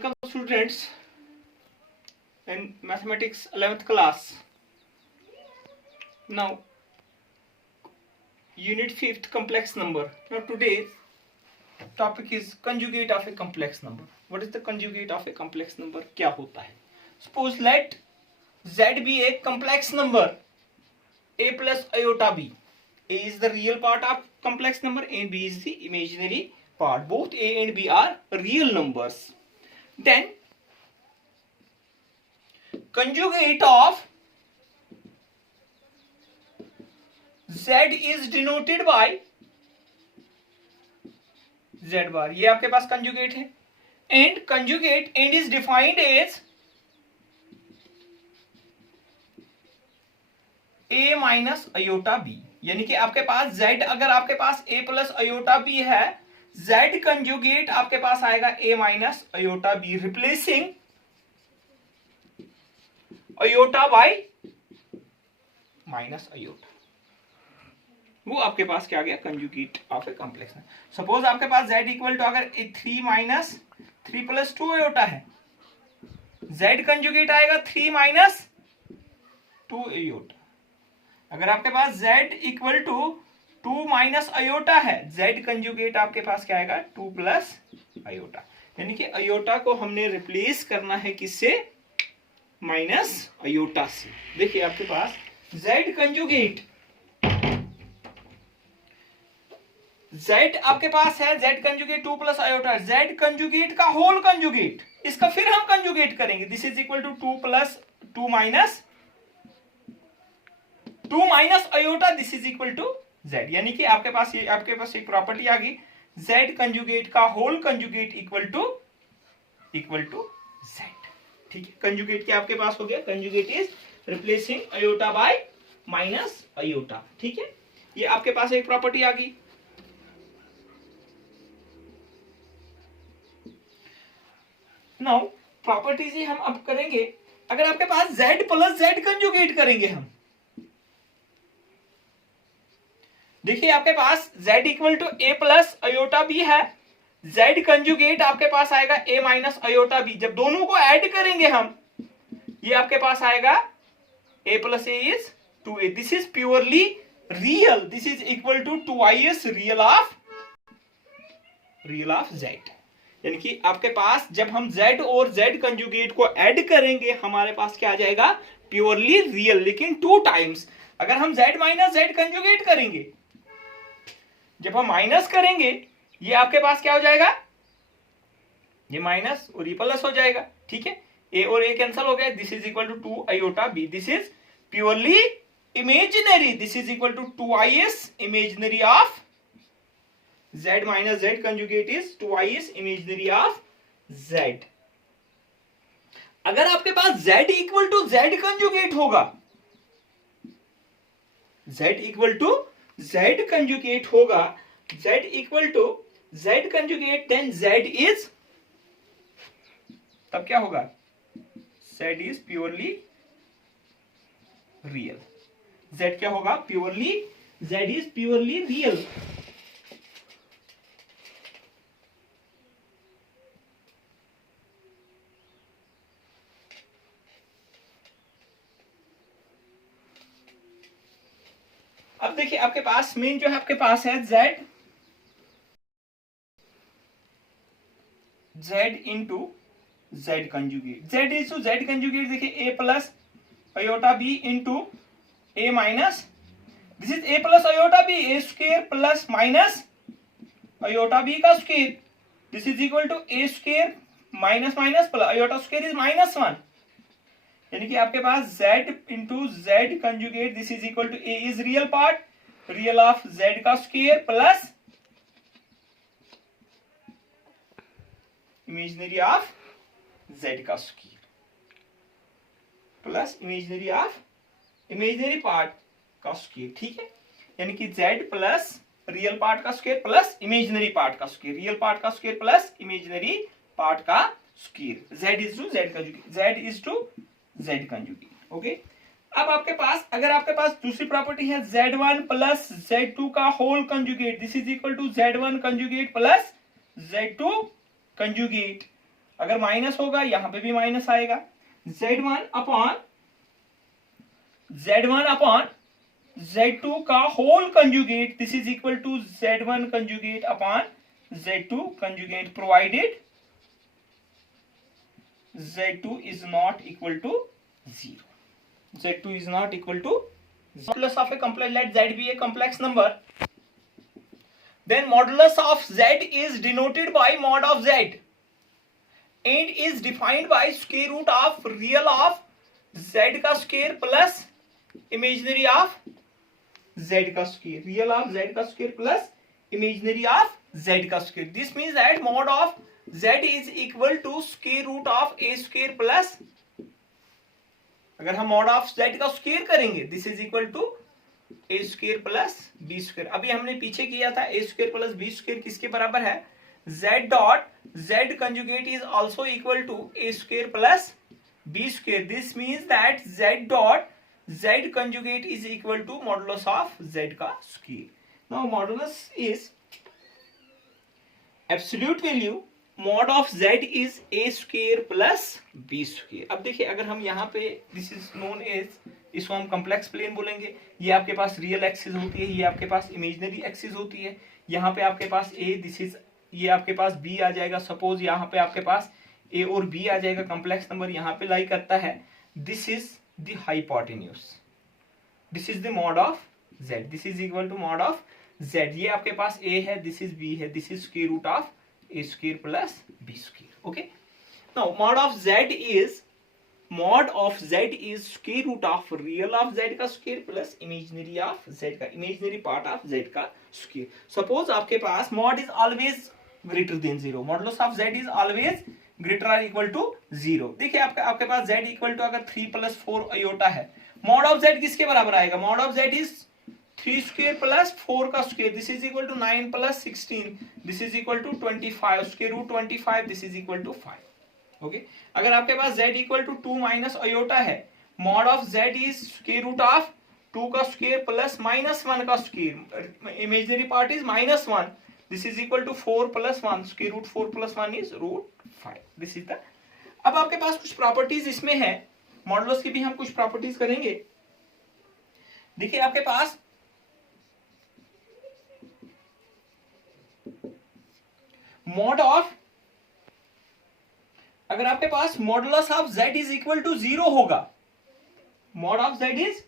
Welcome students in mathematics 11th class. Now unit 5th complex number. Now today's topic is conjugate of a complex number. What is the conjugate of a complex number? क्या होता है? Suppose let z be a complex number a plus iota b. A is the real part of complex number and b is the imaginary part. Both a and b are real numbers. Then conjugate of z is denoted by z bar. ये आपके पास conjugate है and conjugate and is defined as a minus iota b. यानी कि आपके पास z अगर आपके पास a plus iota b है, z कंजुगेट आपके पास आएगा a minus iota b, replacing iota by minus iota. वो आपके पास क्या आ गया? Conjugate of a complex. Suppose आपके पास z इक्वल टू अगर 3 माइनस 3 प्लस 2 अयोटा है, z कंजुगेट आएगा 3 माइनस 2 अयोटा. अगर आपके पास z equal to 2 minus iota है, z कंजुगेट आपके पास क्या आएगा? 2 प्लस अयोटा. यानी कि अयोटा को हमने रिप्लेस करना है किससे? माइनस अयोटा से. देखिए आपके पास z कंजुगेट, z आपके पास है z conjugate 2 plus iota. z conjugate का होल कंजुगेट, इसका फिर हम कंजुगेट करेंगे. This is equal to 2 plus 2 minus 2 minus iota. This is equal to z. यानी कि आपके पास एक प्रॉपर्टी आ गई, z कंजुगेट का whole conjugate equal to z. ठीक है, कंजुगेट क्या आपके पास हो गया? Conjugate is replacing iota by minus iota. ठीक है, ये आपके पास एक प्रॉपर्टी आ गई. नाउ प्रॉपर्टी से हम अब करेंगे, अगर आपके पास z प्लस z कंजुगेट करेंगे हम. देखिए आपके पास z equal to a plus iota b है, z कंजुगेट आपके पास आएगा a माइनस अयोटा b. जब दोनों को ऐड करेंगे हम, ये आपके पास आएगा a plus a is 2a. This is purely real. This is equal to 2is real of z. यानी कि आपके पास जब हम z और z कंजुगेट को ऐड करेंगे, हमारे पास क्या आ जाएगा? प्योरली रियल, लेकिन 2 टाइम्स. अगर हम z माइनस z कंजुगेट करेंगे, जब हम माइनस करेंगे, ये आपके पास क्या हो जाएगा? ये माइनस और ये प्लस हो जाएगा. ठीक है, a और a कैंसिल हो गया. This is equal to 2 iota b. This is purely imaginary. This is equal to 2is imaginary of z minus z conjugate is 2is imaginary of z. अगर आपके पास z equal to z conjugate होगा, z equal to z conjugate होगा, z equal to z conjugate, then z is, तब क्या होगा? z is purely real. z क्या होगा? Purely, z is purely real. अब देखिए आपके पास मेन जो है आपके पास है z into z conjugate. z is to z conjugate. देखिए a plus iota b into a minus, this is a plus iota b, a square plus minus iota b का square. This is equal to a square minus minus plus iota square is -1. यानी कि आपके पास z into z conjugate, this is equal to a is real part, real of z का square plus imaginary of z का square plus imaginary of imaginary part का square. ठीक है, यानी कि z प्लस रियल पार्ट का square plus imaginary part का square, real part का स्क्वायर प्लस इमेजिनरी पार्ट का square. z is to z conjugate, z is to z conjugate. Okay, अब आपके पास अगर आपके पास दूसरी प्रॉपर्टी है z1 प्लस z2 का whole conjugate, this is equal to z1 conjugate plus z2 conjugate. अगर minus होगा यहां पे भी माइनस आएगा। Z1 अपॉन Z2 का whole conjugate, this is equal to Z1 conjugate upon Z2 conjugate, provided Z2 is not equal to 0. Z2 is not equal to 0. Modulus of a complex, let Z be a complex number. Then modulus of Z is denoted by mod of Z and is defined by square root of real of Z का square plus imaginary of Z का square. Real of Z का square plus imaginary of Z का square. This means that mod of Z is equal to square root of a square plus, अगर हम mod of Z का square करेंगे this is equal to a square plus b square. अभी हमने पीछे किया था a square plus b square किसके बराबर है, Z dot Z conjugate is also equal to a square plus b square. This means that Z dot Z conjugate is equal to modulus of Z का square. Now modulus is absolute value mod of Z is a square plus b square. अब देखिए अगर हम यहाँ पे this is known as, इसको हम complex plane बोलेंगे, ये आपके पास रियल एक्सिस होती है, ये आपके पास इमेजिनरी एक्सिस होती है, यहाँ पे आपके पास a, दिस इज, ये आपके पास b आ जाएगा, सपोज यहाँ पे आपके पास a और b आ जाएगा, कॉम्प्लेक्स नंबर यहाँ पे लाई करता है, this is the hypotenuse, this is the mod of z, this is equal to mod of z, ये आपके पास a है, दिस इज b है, this is square root of a square plus b square. Okay, now mod of z is square root of real of z का square plus imaginary of z का, imaginary part of z का square. Suppose आपके पास mod is always greater than 0, modulus of z is always greater or equal to 0. देखिए आपके पास z equal to अगर 3 plus 4 iota है, mod of z किसके बराबर आएगा, mod of z is 3 square plus 4 का square, this is equal to 9 plus 16, this is equal to 25, square root 25, this is equal to 5. Okay, अगर आपके पास z equal to 2 minus iota है, mod of z is square root of 2 का square plus minus 1 का square, imaginary part is minus 1, this is equal to 4 plus 1, square root 4 plus 1 is root 5. This is the, अब आपके पास कुछ properties इसमें है, modulus की भी हम कुछ प्रॉपर्टीज करेंगे. देखिए आपके पास मॉड ऑफ, अगर आपके पास modulus of z is equal to 0 होगा, mod of z is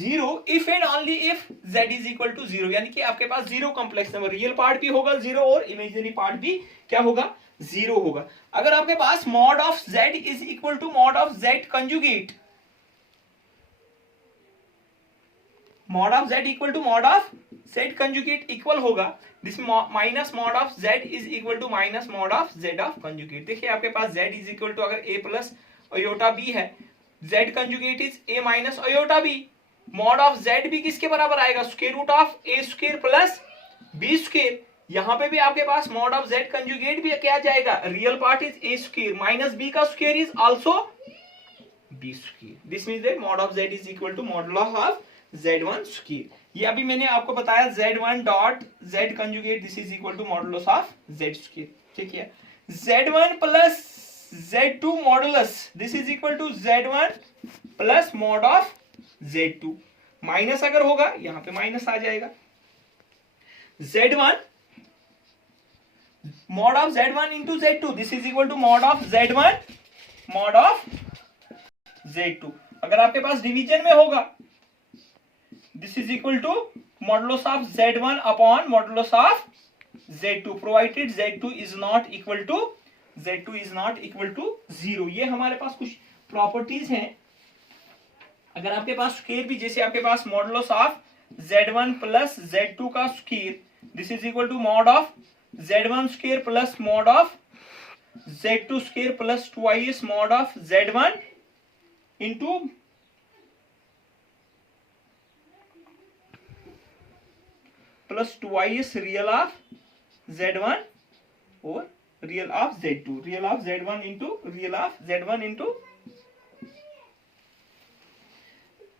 0 if and only if z is equal to 0, यानी कि आपके पास 0 कॉम्प्लेक्स नंबर, रियल पार्ट भी होगा 0 और इमेजिनरी पार्ट भी क्या होगा, 0 होगा. अगर आपके पास mod of z is equal to mod of z conjugate, mod of z equal to mod of z conjugate equal होगा, this minus mod of z is equal to minus mod of z of conjugate. देखिए आपके पास z is equal to अगर a plus iota b है, z conjugate is a minus iota b, mod of z भी किसके बराबर आएगा, square root of a square plus b square. यहां पे भी आपके पास मॉड ऑफ z कंजुगेट भी क्या जाएगा, real part is a square minus b का square is also b square. This means that mod of z is equal to modulus of z1 square. ये अभी मैंने आपको बताया z1 dot z conjugate this is equal to modulus of z square. ठीक है, z1 plus z2 modulus this is equal to z1 plus mod of z2. Minus अगर होगा यहां पे माइनस आ जाएगा. z1 mod of z1 into z2 this is equal to mod of z1 mod of z2. अगर आपके पास division में होगा this is equal to modulus of z1 upon modulus of z2 provided z2 is not equal to 0. ये हमारे पास कुछ properties हैं. अगर आपके पास स्क्वायर भी, जैसे आपके पास modulus of z1 plus z2 का square this is equal to mod of z1 square plus mod of z2 square plus twice mod of z1 into plus twice real of z1 और real of z2, real of z1 into real of z1 into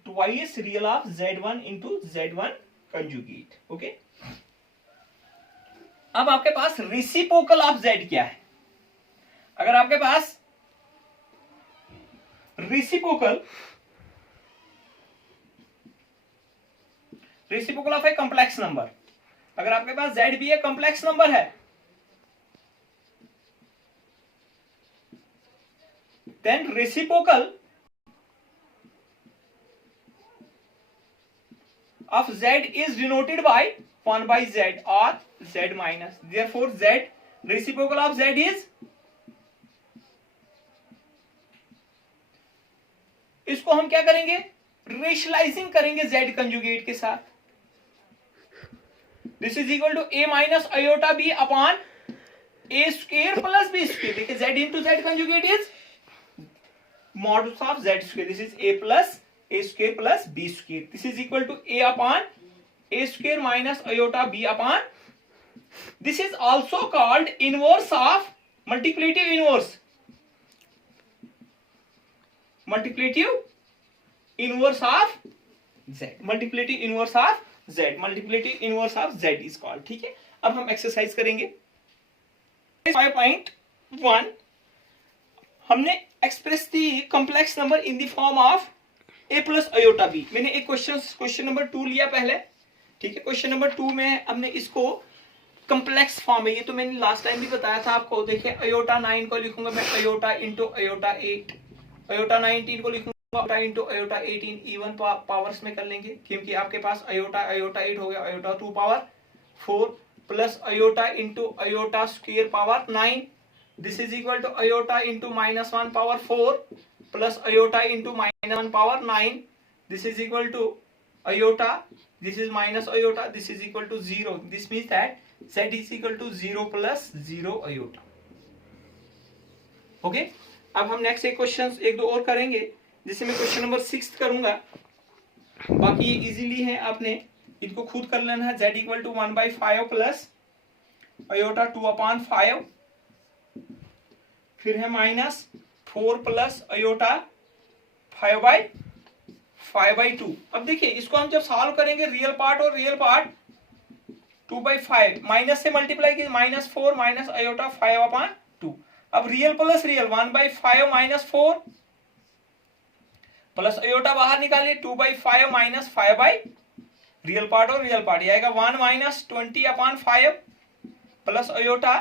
twice real of z1 into z1 conjugate. Okay, अब आपके पास reciprocal of z क्या है, अगर आपके पास reciprocal of a complex number, अगर आपके पास z भी एक कॉम्प्लेक्स नंबर है, then reciprocal of z is denoted by 1 by z or z minus. Therefore z, reciprocal of z is, इसको हम क्या करेंगे, रेशनलाइजिंग करेंगे z कंजुगेट के साथ. This is equal to a minus iota b upon a square plus b square. देखिए z into z conjugate is modulus of z square. This is a plus a square plus b square. This is equal to a upon a square minus iota b upon. This is also called inverse of multiplicative inverse. Multiplicative inverse of z. Multiplicative inverse of z. Multiplicative inverse of z is called. ठीक है. अब हम exercise करेंगे 5.1. हमने express the complex number in the form of a plus iota b. मैंने एक question number 2 लिया पहले. ठीक है. क्वेश्चन नंबर 2 में हमने इसको कॉम्प्लेक्स फॉर्म है. ये तो मैंने लास्ट टाइम भी बताया था आपको. देखिए अयोटा 9 को लिखूंगा मैं अयोटा इंटू अयोटा 8, अयोटा 19 को लिखूंगा iota into iota 18. Even powers में कर लेंगे क्योंकि आपके पास अयोटा 8 हो गया, iota 2 power 4 plus iota into iota square power 9. This is equal to iota into -1 power 4 plus iota into -1 power 9. This is equal to iota, this is minus iota, this is equal to 0. This means that z is equal to 0 plus 0 iota. Okay. अब हम next एक question एक दो और करेंगे, जिसे मैं question number 6 करूंगा. बाकी ये इजीली है, आपने इनको खुद कर लेना है. z इक्वल टू 1 by 5 प्लस iota 2 upon 5, फिर है माइनस 4 प्लस अयोटा 5 by 2. अब देखिए इसको हम जब सॉल्व करेंगे रियल पार्ट और रियल पार्ट 2 by 5 माइनस से मल्टीप्लाई की -4 माइनस अयोटा 5 अपॉन 2. अब real plus real 1 by 5 minus 4 plus aorta बाहर निकालिए 2 by 5 minus 5 by real part और रियल पार्ट. ये आएगा 1 minus 20 upon 5 plus iota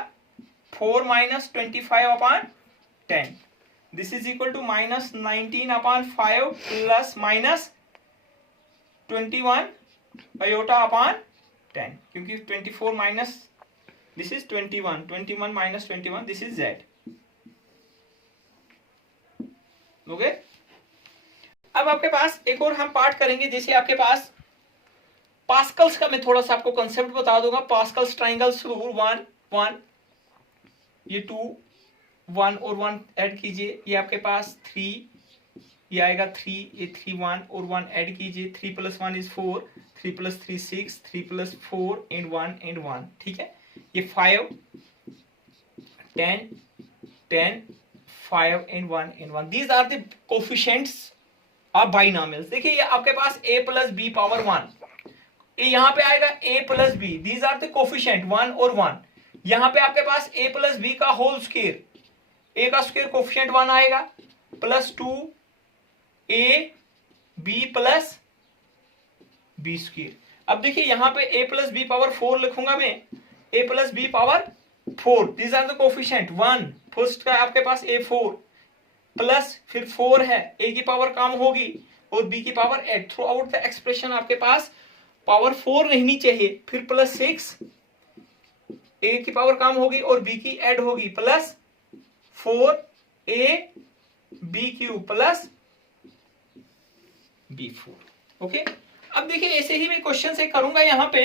4 minus 25 upon 10. This is equal to minus 19 upon 5 plus minus 21 iota upon 10. क्योंकि 24 minus this is 21 minus 21, this is z. Okay. अब आपके पास एक और हम part करेंगे. जैसे आपके पास पास्कल्स का मैं थोड़ा सा आपको कंसेप्ट बता दूंगा. पास्कल्स ट्राइंगल्स रूल 1 1, ये 2 1 और 1 ऐड कीजिए, ये आपके पास 3, ये आएगा 3, ये 3 1 और 1 ऐड कीजिए. 3 plus 1 is 4, 3 plus 3 6, 3 plus 4 and 1. ठीक है. ये 5 10 10 5 and 1. These are the coefficients of binomials. देखिए ये आपके पास a plus b पावर 1, ये यहाँ पे आएगा a plus b. These are the coefficient 1 और 1. यहाँ पे आपके पास a plus b का होल स्क्वायर, a का स्क्वायर कोफिशिएंट 1 आएगा plus 2 a b plus b square. अब देखिए यहाँ पे a प्लस b पावर 4 लिखूंगा मैं, a plus b power 4. This are the coefficient 1. First का आपके पास a 4 प्लस फिर 4 है, a की पावर कम होगी और b की power 8. Through out the expression आपके पास पावर 4 रहनी चाहिए. फिर प्लस 6, a की पावर कम होगी और b की ऐड होगी plus 4a b cube plus b4. Okay. अब देखिए ऐसे ही मैं क्वेश्चन से करूंगा यहाँ पे,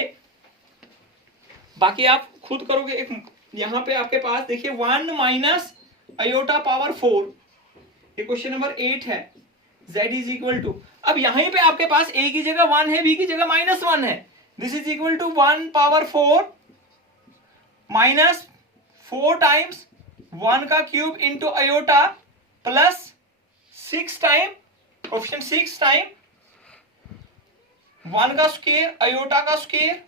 बाकी आप खुद करोगे. एक यहाँ पे आपके पास देखिए 1 माइनस अयोटा पावर 4, ये क्वेश्चन नंबर 8 है. z इज इक्वल टू, अब यहीं पे आपके पास a की जगह 1 है, b की जगह -1 है. This is equal to 1 power 4 minus 4 times 1 का cube into iota plus 6 time option 6 time 1 का स्क्वायर अयोटा का square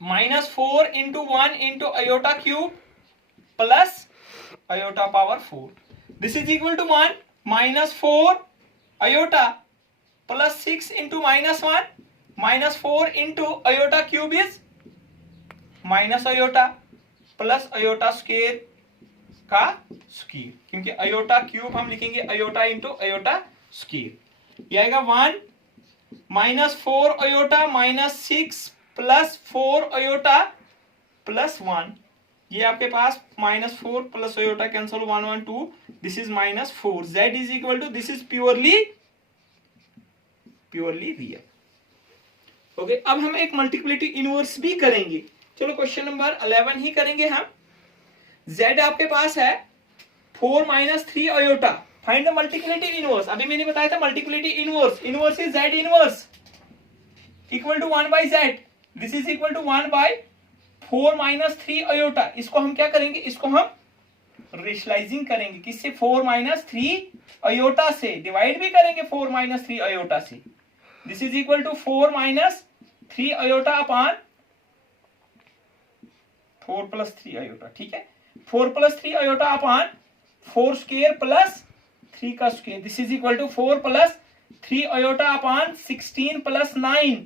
-4 into 1 into iota cube plus iota power 4. This is equal to 1 minus 4 iota plus 6 into minus 1 minus 4 into iota cube is minus iota plus iota square का square, क्योंकि iota cube हम लिखेंगे iota into iota square. ये आएगा 1 minus 4 iota minus 6 plus 4 iota plus 1. ये आपके पास minus 4 plus iota cancel 1 1 2. This is minus 4. z is equal to this is purely real. Okay, अब हम एक मल्टीप्लिटी इनवर्स भी करेंगे. चलो क्वेश्चन नंबर 11 ही करेंगे हम. z आपके पास है 4 minus 3 iota. Find the multiplicative inverse. अभी मैंने बताया था multiplicative inverse. Inverse is z inverse equal to 1 by z. This is equal to 1 by 4 minus 3 iota. इसको हम क्या करेंगे, इसको हम रेशनलाइजिंग करेंगे. किससे? 4 माइनस 3 अयोटा से. डिवाइड भी करेंगे 4 माइनस 3 अयोटा से. This is equal to 4 minus 3 iota upon 4 plus 3 iota. ठीक है, 4 plus 3 iota upon 4 square plus 3 का square. This is equal to 4 plus 3 iota upon 16 plus 9.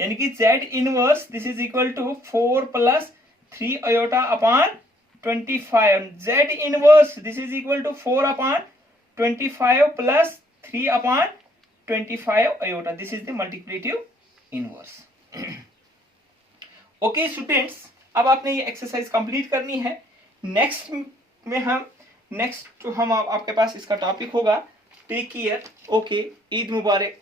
यानी कि z inverse this is equal to 4 plus 3 iota upon 25. z inverse this is equal to 4 upon 25 plus 3 upon 25 iota. This is the multiplicative inverse. Okay students, अब आपने ये exercise complete करनी है. Next में हम आपके पास इसका टॉपिक होगा. Take care. ओके, ईद मुबारक.